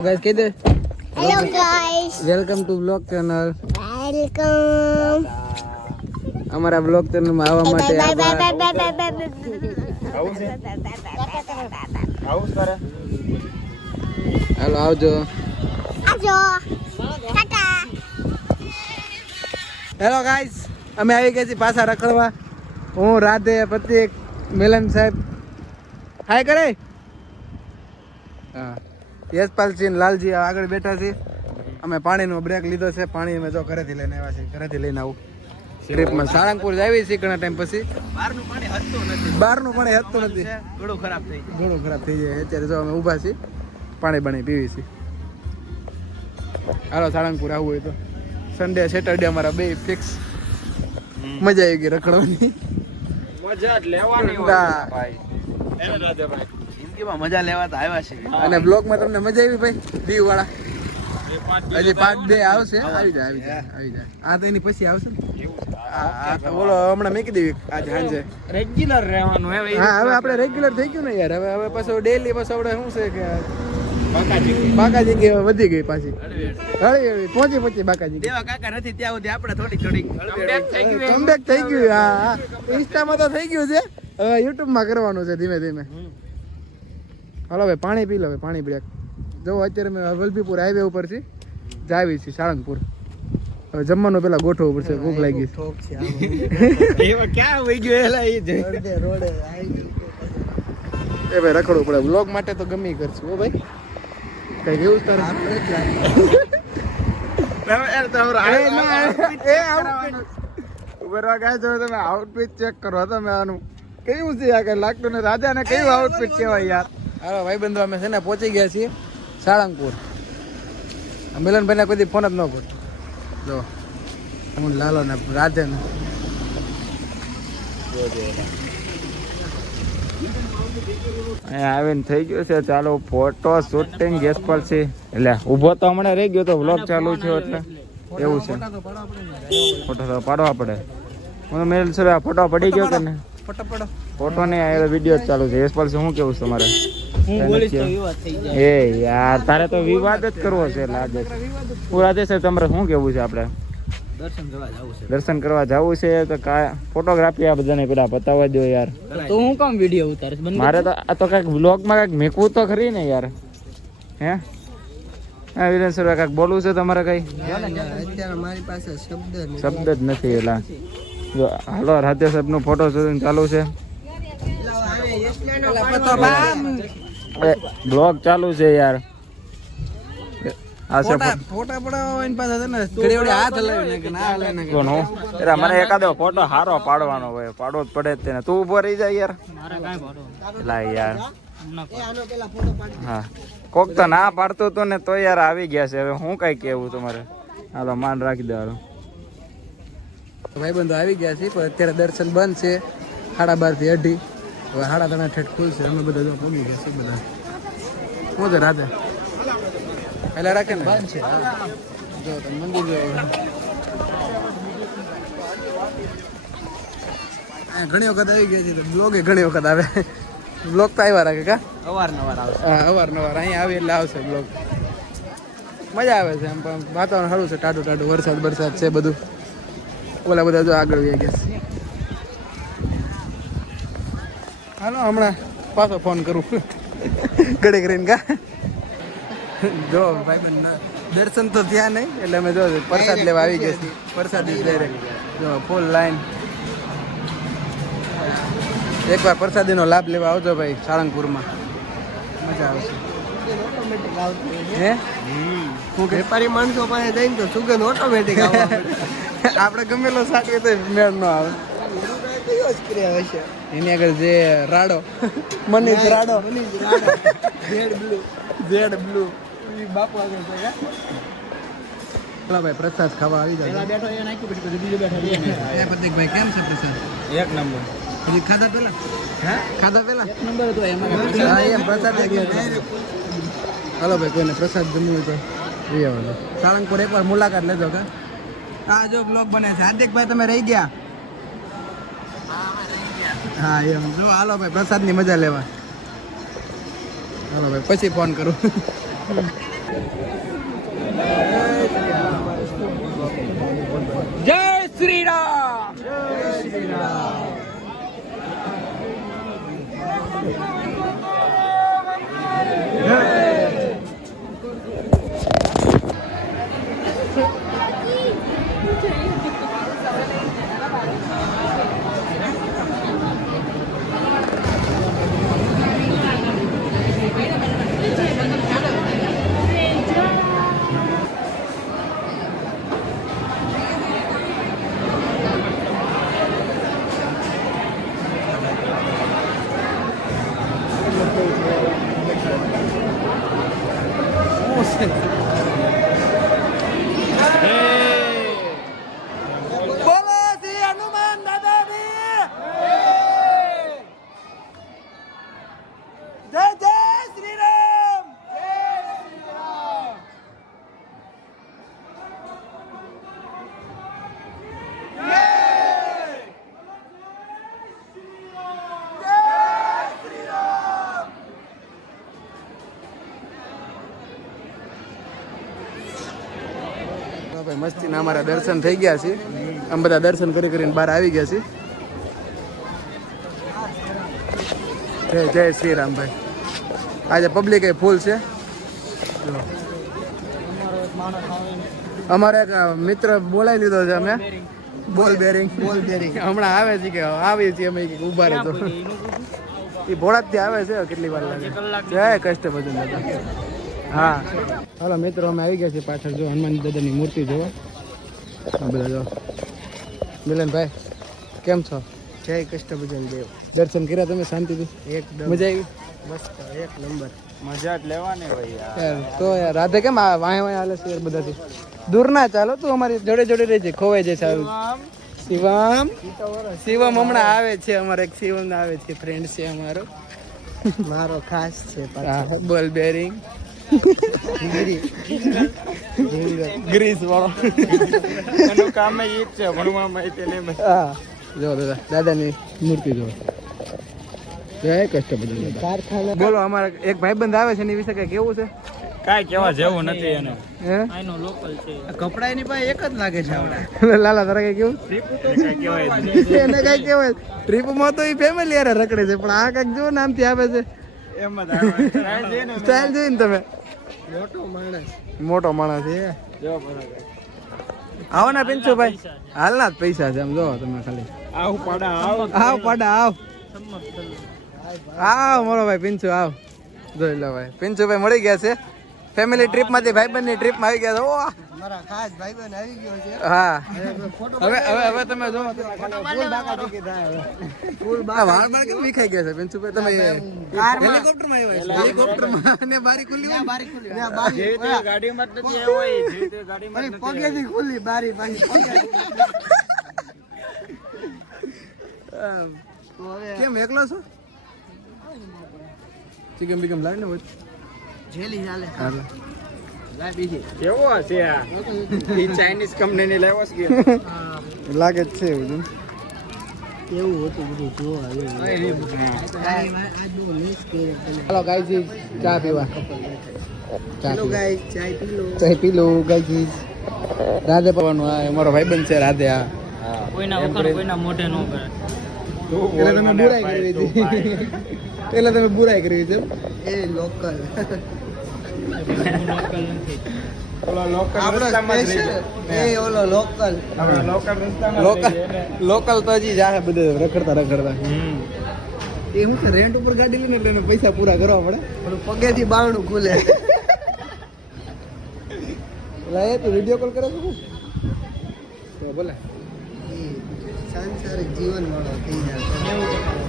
Guys कहते hello guys welcome to blog channel welcome અમારા blog channel માં આવવા માટે હાલો આવજો આજો ટાટા હેલો ગાઈસ અમે આવી ગયા છીએ પાછા રખડવા હું રાધે પ્રતિક મિલન સાહેબ હાય કરે હા યશપાલસિંહ લાલજી આગળ બેઠા છે અમે પાણીનો બ્રેક લીધો છે પાણી અમે જો ઘરેથી લઈને આવ્યા છીએ ઘરેથી લઈને આવું ટ્રીપમાં સાળંગપુર આવી છીએ ઘણા ટાઈમ પછી બહારનું પાણી હતતું નથી ઘણું ખરાબ થઈ જાય અત્યારે જો અમે ઊભા છીએ પાણી પીવી છીએ હાલો સાળંગપુર આવવું હોય તો સન્ડે સેટરડે અમારા બે ફિક્સ મજા આવી ગઈ રખડવાની મજા જ લેવાની હોય ભાઈ જિંદગીમાં મજા લેવા તો આવ્યા છે અને બ્લોગમાં તમને મજા આવી ભાઈ દીવ વાળા હજી પાર્ટ 2 આવશે આવી જાય આ તો એની પછી આવશે ને આ તો બોલો હમણાં મૂકી દેવી આજે સાંજે રેગ્યુલર રહેવાનું હે હા હવે આપણે રેગ્યુલર થઈ ગયું ને યાર હવે પાછું ડેલી પાછું આપણે શું છે કે બાકાજી જગ્યાએ વધી ગઈ પાછી હળી પહોંચી બાકાજી દેવા કાકા નથી ત્યાં સુધી આપણે થોડી કમબેક થઈ ગયું હા ઇન્સ્ટામાં તો થઈ ગયું છે હવે યુટ્યુબમાં કરવાનું છે ધીમે ધીમે હાલો ભાઈ પાણી પી લો પાણી બ્રેક જો અત્યારે મેં વલભીપુર હાઈવે ઉપર થી જાવી છીએ સાળંગપુર હવે જમવાનું પેલા ગોઠવવું પડશે ભૂખ લાગી છે એવા ક્યાં વઈ ગયો એલા એ રોડે એ ભાઈ રખડવું પડે વ્લોગ માટે તો ગમે કરશું હો ભાઈ કઈ કેવું તારે તમે આઉટફિટ ચેક કરો તમે આનું કેવું છે આ કઈ લાગતું ને રાજાને કેવું આઉટફિટ કહેવાય યાર હાલો ભાઈ બંધુ અમે છે ને પહોંચી ગયા છીએ સાળંગપુર મિલનભાઈ ને કોઈ ફોન જ ન કરતો જો હું લાલો ને રાધે ને અહીંયા આવીને થઈ ગયો છે ચાલો ફોટો શૂટિંગ ગેસ પર છે એટલે ઊભો તો હમણાં રહી ગયો તો વ્લોગ ચાલુ છે એટલે એવું છે ફોટો તો પાડવા પડે હું મેલ સર ફોટો પડી ગયો કે ને ફોટો ને આ વિડીયો ચાલુ છે ગેસ પર શું કેવું છે તમારે એ યાર તારે તો વિવાદ જ કરવો છે લાગે પૂરા દેશ તમારે શું કેવું છે આપણે દર્શન કરવા જવું છે તો ફોટોગ્રાફી આ બધાને પેલા બતાવવા દો યાર તો હું કામ વિડિયો ઉતારે મારે તો આ તો કઈક વ્લોગમાં કઈક મેકવું તો ખરી ને યાર હે હા વિરેન સર કઈક બોલવું છે તમારે કઈ અત્યારે મારી પાસે શબ્દ જ નથી એલા જો હાલો રાધે સાહેબ નું ફોટો શૂટિંગ ચાલુ છે બ્લોગ ચાલુ છે યાર આ છે ફોટા પડાવવા એની પાસે છે ને ઘડી વળી હાથ હલાવી નાખે ના હલાવી નાખે કોનો એરા મને એકાદો ફોટો હારો પાડવાનો હોય પાડવો જ પડે જ તેને તું ઉભો રહી જાય યાર લા યાર હા કોક તો ના પાડતો તો ને તો યાર આવી ગયા છે હવે હું કઈ કેવું તમારે હાલો માન રાખી દે હાલો ભાઈ બંધો આવી ગયા છે પણ અત્યારે દર્શન બંધ છે 12:30 થી 2:30 હવે 3:30 ઠેઠ ખુલશે અમે બધા જો પહોંચી ગયા છે બધા હું તો રાધે પહેલા રાખે ને બંધ છે જો તમે મંદિર જો ઘણી વખત આવી ગયા છે તો બ્લોગ ઘણી વખત આવે બ્લોગ તો આવ્યા રાખે કા અવારનવાર આવે હા અવારનવાર અહીંયા આવે એટલે આવશે બ્લોગ મજા આવે છે એમ પણ વાતાવરણ સારું છે ટાઢું વરસાદ છે બધું ઓલા બધા જો આગળ વ્યા ગયા છે હાલો હમણાં પાછો ફોન કરું ઘડી કરીને કા જો ભાઈ દર્શન તો થયા નહીં એટલે અમે જો પ્રસાદ લેવા આવી ગયા છીએ પ્રસાદ ડાયરેક્ટ જો ફૂલ લાઈન એકવાર પ્રસાદીનો લાભ લેવા આવજો ભાઈ સાળંગપુરમાં મજા આવશે હે વેપારી માણસો પાસે જઈને તો સુગંધ ઓટોમેટિક આપણે ગમેલો સાકરે તો મેળ ન આવે એની આગળ જે રાડો મનીષ રાડો ઝેડ બ્લુ બાપુ આગળ છે ભાઈ પ્રસાદ ખાવા આવી જાય બેઠો એ નાખ્યું પછી બીજો બેઠો પ્રતિકભાઈ કેમ છે પ્રસાદ એક નંબર હજી ખાધા પેલા ખાધા પેલા એક નંબર હતો એમાં હા એમ પ્રસાદ હાલો ભાઈ કોઈને પ્રસાદ જમવું હોય તો લઈ આવજો સાળંગપુર એકવાર મુલાકાત લેજો કે હા જો બ્લોગ બને છે હાર્દિકભાઈ તમે રહી ગયા હા એમ જો હાલો ભાઈ પ્રસાદની મજા લેવા હાલો ભાઈ પછી ફોન કરું જય શ્રી રામ. મસ્તી ના અમારા દર્શન થઈ ગયા છે. આમ બધા દર્શન કરી કરીને બહાર આવી ગયા છે. જય જય શ્રી રામ ભાઈ. આજે પબ્લિક એ ફૂલ છે. અમારે એક મિત્ર બોલાવી લીધો છે અમે. બોલ બેરિંગ હમણાં આવે છે કે આવીએ છીએ અમે ઉભા રહેતો એ ભોળાથી આવે છે. કેટલી વાર લાગે? જય કષ્ટ ભજન દાદા. હા હાલો મિત્રો અમે આવી ગયા છીએ પાછળ. જો હનુમાન દાદાની મૂર્તિ જોવો. બધા જો મિલનભાઈ કેમ છો? જય કૃષ્ણ ભજન દેવ. દર્શન કર્યા તમે શાંતિથી? એકદમ મજા આવી? મસ્ત એક નંબર. મજા જ લેવાની હોય યાર તો યાર રાધે કેમ વાંહે વાંહે હાલે છે યાર બધાથી? દૂર ના ચાલો, તું અમારી જોડે જોડે રહેજે. ખોવાઈ જાય સારું. શિવમ હમણાં આવે છે. અમારે એક શિવમ આવે છે, ફ્રેન્ડ છે અમારો. મારો ખાસ છે. બોલ બેરિંગ ગ્રીસ વાળો એનું કામ ઈ જ છે ભણવામાં. હા જો દાદા દાદાની મૂર્તિ જો. જય કષ્ટ બધું. કારખાના બોલો અમારા એક ભાઈબંધ આવે છે એની વિશે કઈ કેવું છે? કાઈ કેવા જેવું નથી એને. હે આનો લોકલ છે. કપડા એની પાસે એક જ લાગે છે આવડા. લાલા તારા કઈ કેવું? કાઈ કહેવાય જ નહીં. એને કઈ કેવાય? ટ્રીપમાં તો એ ફેમિલી યાર રખડે છે, પણ આ કઈક જો નામથી આવે છે. એમ જ આવે. સ્ટાઇલ જોઈને તમે મોટો માણસ છે. જો બરાબર. આવો ને પિન્ચુભાઈ, હાલના જ પૈસા છે. આમ જો તમે ખાલી આવ પાડા આવ પાડા આવ આવ મોરો ભાઈ પિન્ચુ આવ. જોઈ લો ભાઈ પિન્ચુભાઈ મળી ગયા છે. ફેમિલી ટ્રીપ માંથી ભાઈબંધની ટ્રીપમાં આવી ગયા છે. ઓહ મારા ખાસ ભાઈબંધ આવી ગયો છે. હા ફોટો હવે તમે જો ફૂલ વાળ બાળ કેમ વિખાઈ ગયા છે પિન્ચુભાઈ? તમે હેલિકોપ્ટરમાં આવ્યા છો? હેલિકોપ્ટરમાં અને બારી ખુલ્લી હોય? બારી ખુલી ના બારી જે તે ગાડીમાં જ નથી આવ્યો હોય. જે તે ગાડીમાં જ નથી આવ્યો. પગેથી ખુલી બારી પાછી તો હવે કેમ એકલો છો? ચિકન બિકન લાવીને હોય જેલી ચાલે. કેવો છે આ? ઈ ચાઇનીઝ કંપનીની લેવો છે કે? લાગે જ છે એવું. એવું હતું બધું જોવા આવ્યું. હાલો ગાઈઝ ચા પીવા. હેલો ગાઈસ, ચાય પી લો. ચાય પી લો ગાઈઝ. રાધે પવાનું આ અમારો ભાઈબંધ છે રાધે. આ કોઈના વખાણ કોઈના મોઢે ન કરે. પેલા તમે બુરાઈ કરી હતી. પેલા તમે બુરાઈ કરી છે. એ લોકલ ઓલો લોકલ આપણો રસ્તામાં જ રહી સ્પેશિયલ એ ઓલો લોકલ આપણે લોકલ રસ્તામાં લોકલ રહીએ ને. લોકલ તો હજી જાહે બધે રખડતા. એ હું છે રેન્ટ ઉપર ગાડી લઈને એટલે એને પૈસા પૂરા કરવા પડે. ઓલું પગેથી બારણું ખુલે. લાય તું વિડિયો કોલ કરે છે તો બોલે. સાંસારિક જીવન વાળો થઈ જાય.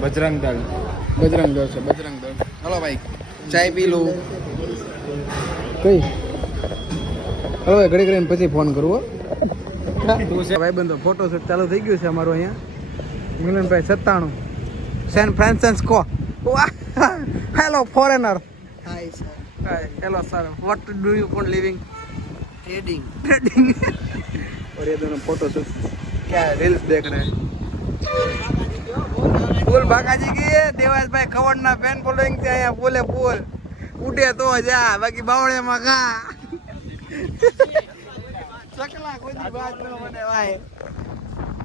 બજરંગ દળ. બજરંગ દળ છે બજરંગ દળ. હાલો ભાઈ ચાય પી લો. કઈ હવે ઘડી કરીને પછી ફોન કરવો. ભાઈ બંધો ફોટો શૂટ ચાલુ થઈ ગયું છે અમારું અહીંયા. Milanbhai 97 San Francisco. Hello foreigner. Hi sir. Hello sir what do you for living? Trading. और ये दोनों फोटो शूट क्या है, रील्स देख रहे हैं. फूल बाकाजी की देवास भाई खवड़ना फैन फॉलोइंग से आया. फूले फूल उठे तो जा बाकी बावड़े में खा. ચકલા કોઈ દી વાત ન મને વાય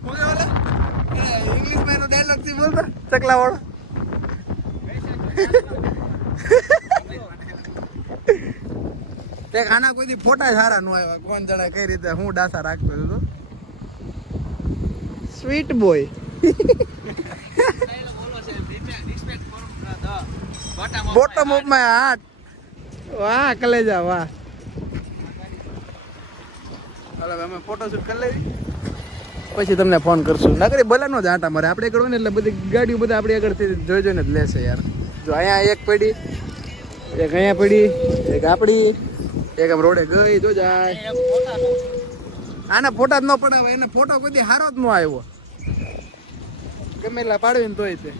બોલે ઓલા ઇંગ્લિશ માં એનો ડાયલોગ થી બોલતો ચકલા વાળો તે ખાના કોઈ દી ફોટા સારા નો આવ્યા કોણ જાણે કઈ રીતે હું ડાસા રાખતો હતો sweet boy bottom of my heart વાહ કલેજા વાહ હાલો અમે ફોટોશૂટ કરી લેવી પછી તમને ફોન કરશું ના કરી ભલે નો જ આટા મારે આપણે કરવું ને એટલે બધી ગાડીઓ બધા આપણી આગળથી જોઈ જોઈને જ લેશે યાર જો અહીંયા એક પડી એક અહીંયા પડી એક આપણી એક આમ રોડે ગઈ તો જાય આને ફોટા જ ન પડાવે એને ફોટો કોઈ દી હારો જ ન આવ્યો ગમે એટલા પાડવીને તોય તે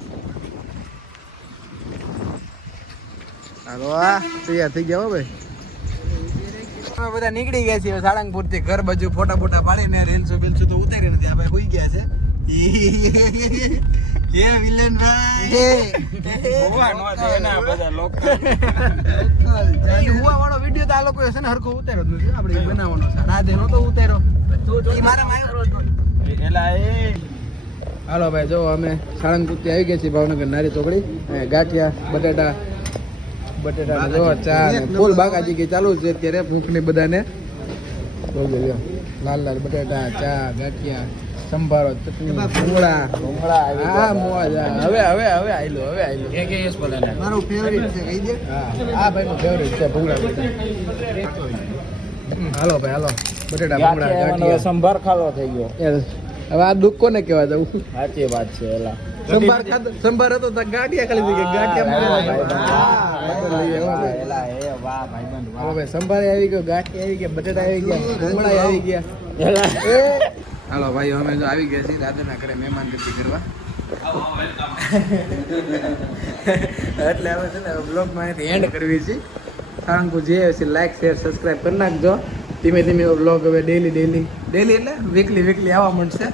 હાલો આ તૈયાર થઈ ગયા હો ભાઈ અમે બધા નીકળી ગયા છીએ સાળંગપુર થી ઘર બાજુ ફોટા બોટા પાડીને રીલ્સો બિલ્સો તો ઉતારી નથી આપણે હોઈ ગયા છે એ વિલન ભાઈ હુવા વાળો વિડીયો તો આ લોકો છે ને હરખો ઉતાર્યો જ નથી આપણે બનાવવાનો છે રાધે નતો ઉતાર્યો હાલો ભાઈ જો અમે સાળંગપુર થી આવી ગયા છીએ ભાવનગર નારી ચોકડી ગાંઠિયા બટાટા જો ચા ને ફૂલ બાકાજી કે ચાલુ છે અત્યારે ભૂખ ને બધાને લાલ લાલ બટાટા ચા ગાંઠિયા સંભારો ચટણી ભૂંગળા હા મોજ હવે આયલો મારું ફેવરિટ છે કહી દે હા ભાઈ નું ફેવરિટ છે ભૂંગળા હાલો ભાઈ હાલો બટાટા ભૂંગળા ગાંઠિયા સંભાર ખાલો થઈ ગયો હવે આ દુઃખ કોને કહેવા જવું સાચી વાત છે એલા સંભાર હતો તો ગાંઠિયા ખાલી થઈ ગયા ગાંઠિયા સંભાર આવી ગયો ગાંઠિયા આવી ગયા બટાટા આવી ગયા ભૂંગળા આવી ગયા હાલો ભાઈ અમે જો આવી ગયા છીએ રાધાના ઘરે મહેમાન ગતિ કરવા એટલે હવે છે ને બ્લોગમાં અહીંથી એન્ડ કરવી છે સાળંગપુર જે હશે લાઈક શેર સબસ્ક્રાઈબ કરી નાખજો ધીમે ધીમે બ્લોગ હવે ડેલી એટલે વીકલી આવવા મળશે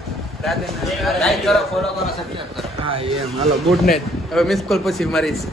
હા એમ હાલો ગુડ નાઇટ હવે મિસ કોલ પછી મારીશ